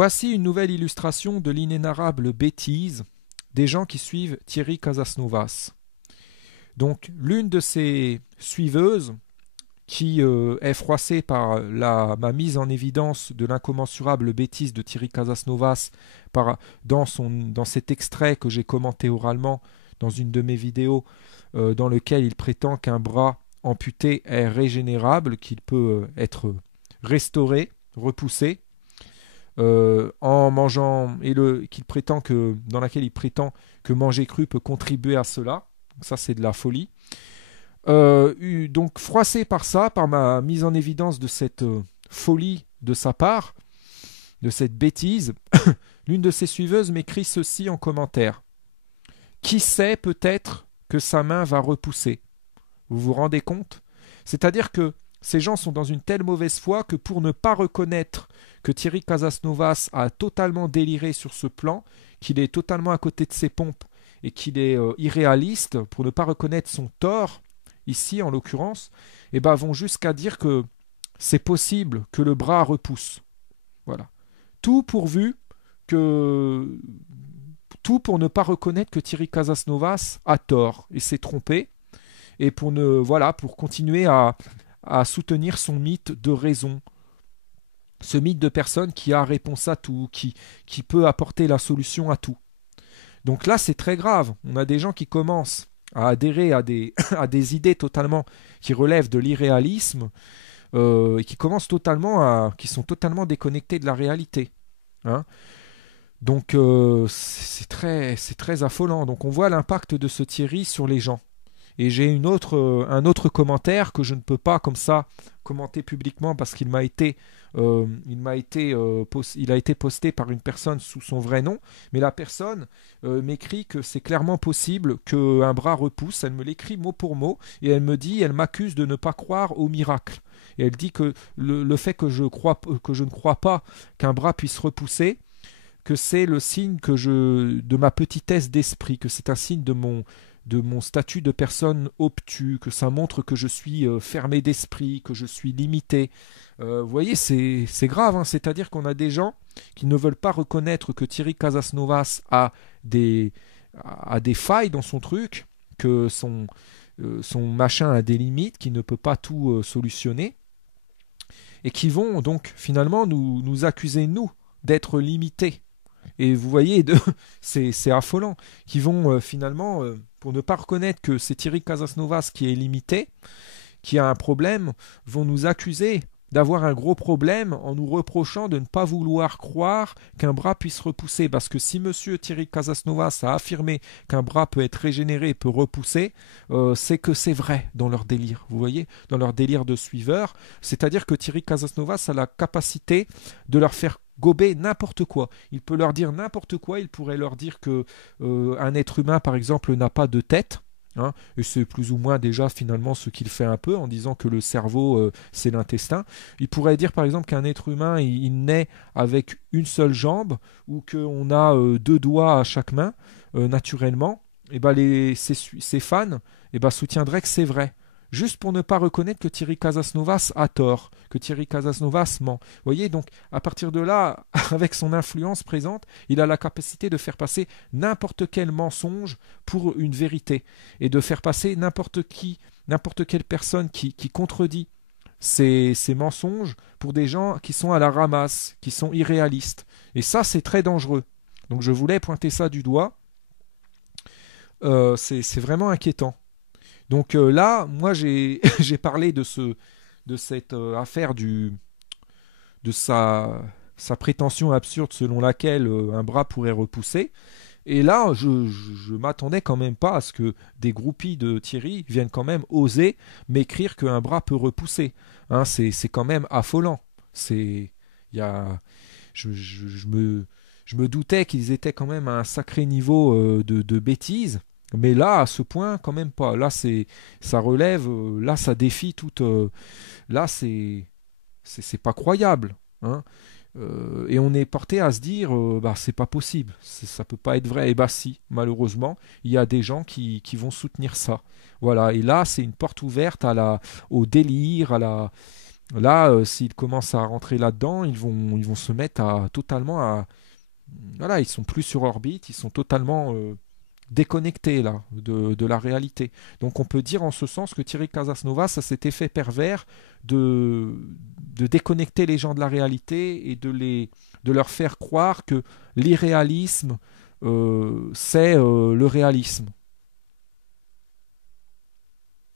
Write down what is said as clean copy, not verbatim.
Voici une nouvelle illustration de l'inénarrable bêtise des gens qui suivent Thierry Casasnovas. Donc, l'une de ces suiveuses, qui est froissée par ma mise en évidence de l'incommensurable bêtise de Thierry Casasnovas dans cet extrait que j'ai commenté oralement dans une de mes vidéos, dans lequel il prétend qu'un bras amputé est régénérable, qu'il peut être restauré, repoussé, en mangeant, dans laquelle il prétend que manger cru peut contribuer à cela. Donc ça, c'est de la folie. Donc froissé par ça, par ma mise en évidence de cette folie de sa part, de cette bêtise, l'une de ses suiveuses m'écrit ceci en commentaire. Qui sait peut-être que sa main va repousser? Vous vous rendez compte? C'est-à-dire que ces gens sont dans une telle mauvaise foi que pour ne pas reconnaître que Thierry Casasnovas a totalement déliré sur ce plan, qu'il est totalement à côté de ses pompes et qu'il est irréaliste, pour ne pas reconnaître son tort, ici en l'occurrence, vont jusqu'à dire que c'est possible que le bras repousse. Voilà. Tout pour ne pas reconnaître que Thierry Casasnovas a tort et s'est trompé, et pour continuer à soutenir son mythe de raison, ce mythe de personne qui a réponse à tout, qui peut apporter la solution à tout. Donc là, c'est très grave. On a des gens qui commencent à adhérer à des idées totalement qui relèvent de l'irréalisme et qui sont totalement déconnectés de la réalité. Hein. Donc c'est très affolant. Donc on voit l'impact de ce Thierry sur les gens. Et j'ai un autre commentaire que je ne peux pas comme ça commenter publiquement parce qu'il a été posté par une personne sous son vrai nom. Mais la personne m'écrit que c'est clairement possible qu'un bras repousse. Elle me l'écrit mot pour mot et elle m'accuse de ne pas croire au miracle. Et elle dit que le fait que je ne crois pas qu'un bras puisse repousser, que c'est le signe de ma petitesse d'esprit, que c'est un signe de mon statut de personne obtuse, que ça montre que je suis fermé d'esprit, que je suis limité. Vous voyez, c'est grave, hein. C'est-à-dire qu'on a des gens qui ne veulent pas reconnaître que Thierry Casasnovas a des failles dans son truc, que son machin a des limites, qu'il ne peut pas tout solutionner, et qui vont donc finalement nous accuser, nous, d'être limités. Et vous voyez, c'est affolant, qui vont finalement, pour ne pas reconnaître que c'est Thierry Casasnovas qui est limité, qui a un problème, vont nous accuser d'avoir un gros problème en nous reprochant de ne pas vouloir croire qu'un bras puisse repousser. Parce que si monsieur Thierry Casasnovas a affirmé qu'un bras peut être régénéré et peut repousser, c'est que c'est vrai dans leur délire, vous voyez, dans leur délire de suiveur. C'est-à-dire que Thierry Casasnovas a la capacité de leur faire gober n'importe quoi. Il peut leur dire n'importe quoi. Il pourrait leur dire que un être humain, par exemple, n'a pas de tête. Hein, et c'est plus ou moins déjà finalement ce qu'il fait un peu en disant que le cerveau c'est l'intestin. Il pourrait dire par exemple qu'un être humain il naît avec une seule jambe ou qu'on a deux doigts à chaque main naturellement. Et ses fans soutiendraient que c'est vrai. Juste pour ne pas reconnaître que Thierry Casasnovas a tort, que Thierry Casasnovas ment. Vous voyez, donc à partir de là, avec son influence présente, il a la capacité de faire passer n'importe quel mensonge pour une vérité et de faire passer n'importe quelle personne qui contredit ces mensonges pour des gens qui sont à la ramasse, qui sont irréalistes. Et ça, c'est très dangereux. Donc je voulais pointer ça du doigt. C'est vraiment inquiétant. Donc là, moi j'ai parlé de cette affaire de sa prétention absurde selon laquelle un bras pourrait repousser. Et là, je m'attendais quand même pas à ce que des groupies de Thierry viennent quand même oser m'écrire qu'un bras peut repousser. Hein, c'est quand même affolant. Je me doutais qu'ils étaient quand même à un sacré niveau de bêtise. Mais là, à ce point, quand même pas. Là, ça relève, là, ça défie toute. Là, c'est pas croyable. Hein. Et on est porté à se dire, c'est pas possible, ça peut pas être vrai. Et si, malheureusement, il y a des gens qui vont soutenir ça. Voilà. Et là, c'est une porte ouverte au délire, Là, s'ils commencent à rentrer là-dedans, ils vont se mettre à totalement à... Voilà, ils sont plus sur orbite, ils sont totalement déconnectés là de la réalité. Donc on peut dire en ce sens que Thierry Casasnovas a cet effet pervers de, de déconnecter les gens de la réalité et de leur faire croire que l'irréalisme, c'est le réalisme.